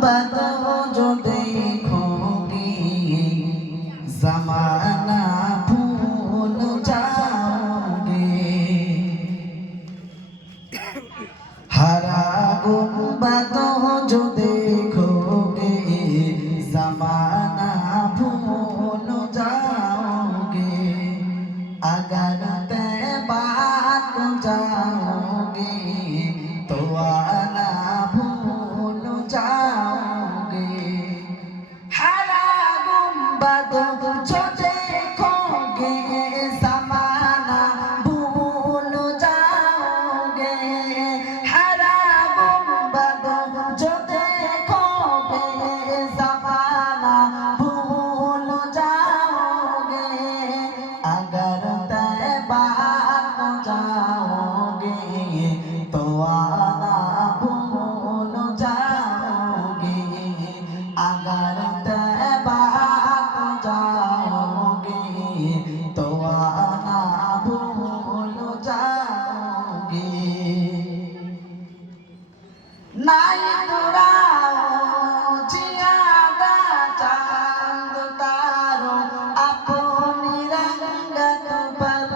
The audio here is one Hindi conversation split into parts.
गुंबदों जो देखोगी ज़माना भूल जाओगे। हरा गुंबदों जो देखोगे ज़माना भूल जाओगे। अगर तैबा को जाओगे तो आना भूल जाओगे। हरा गुंबद जो देखोगे ज़माना भूल जाओगे। हरा गुंबद जो देखोगे ज़माना भूल जाओगे। अगर तैबा को जाओगे तो आना भूल जाओगे। अगर तैबा को जाओगे तो आना भूल जाओगे। নাই তোরাও জিয়াদা চাঁদ তারো আপনি রঙ্গত পর।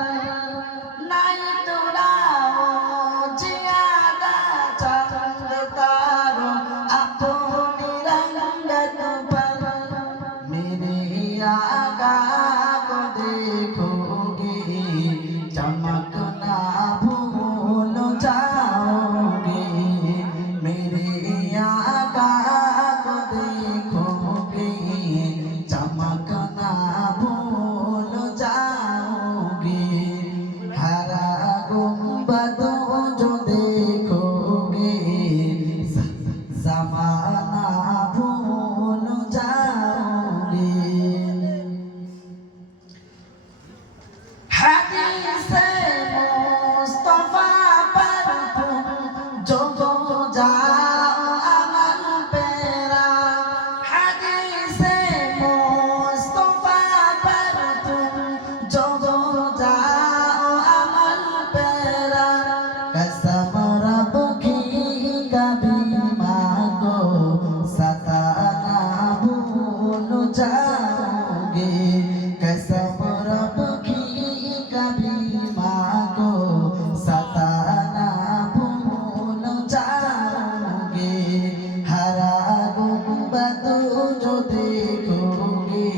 নাই তোরাও জিয়াদা চাঁদ তারো আপনি রঙ্গत पर। मेरे आका को देखोगे चमकना भूल जाओगे। मेरे आका को देखोगे चमकना भूल जाओगे। हरा गुंबदों जो देखोगे ज़माना भूल जाओगे। हदीसे मुस्तफा पर तुम जो जाओ अमल पेरा। हदीसे मुस्तफा पर तुम जो जाओ अमल पेरा। कसम रब की कभी मांगो सताना भूल जाओगे। कसम रब की कभी मांगो सताना भूल जाओगे। हरा गुंबद जो देखोगे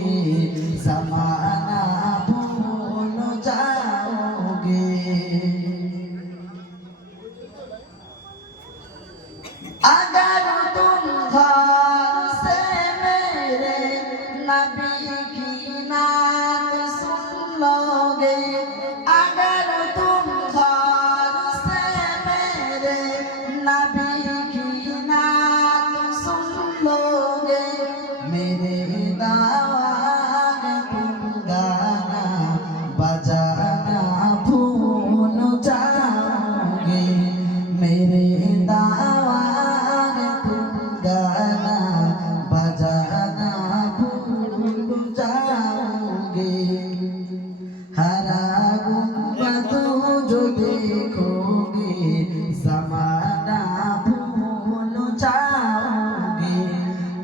ज़माना भूल जाओगे। अगर तुम घर से मेरे नबी की नात सुन लोगे। अगर तुम घर से मेरे नबी की नात सुन लोगे। मेरे दावान तुम गाना बजाना भूल जाओगे। मेरे दावान तुम गाना बजाना भूल जाओगे। हरा गुंबद जो देखोगे ज़माना भूल जाओगे।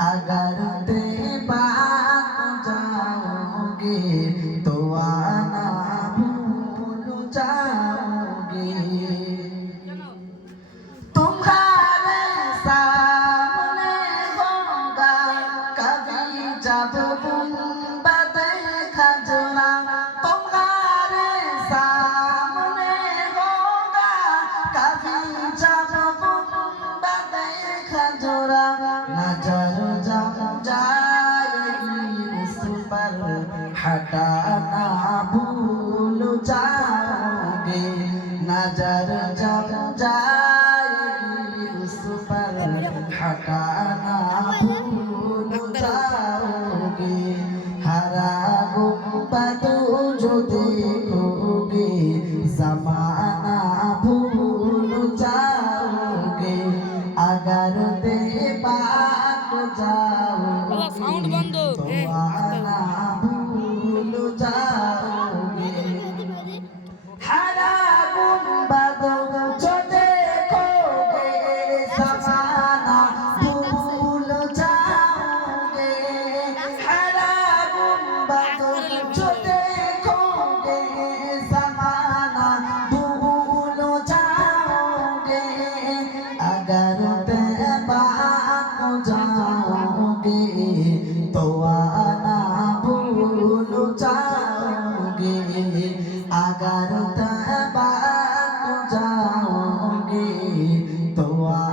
अगर तैबा को जाओगे तो आना भूल जाओगे। तुम्हारे सामने होगा कभी जब गुंबद खजरा। तुम्हारे सामने होगा कभी जब गुंबद खजरा। नजर जब जाएगी उस पर हटाना भूल जाओगे। नजर जब जाएगी उस पर हटाना भूल जाओगे। हरा गुंबद जो देखोगे ज़माना भूल जाओगे। अगर तैबा को जाओगे तो आना भूल जाओगे। हरा गुंबद जो देखोगे ज़माना भूल पानी तो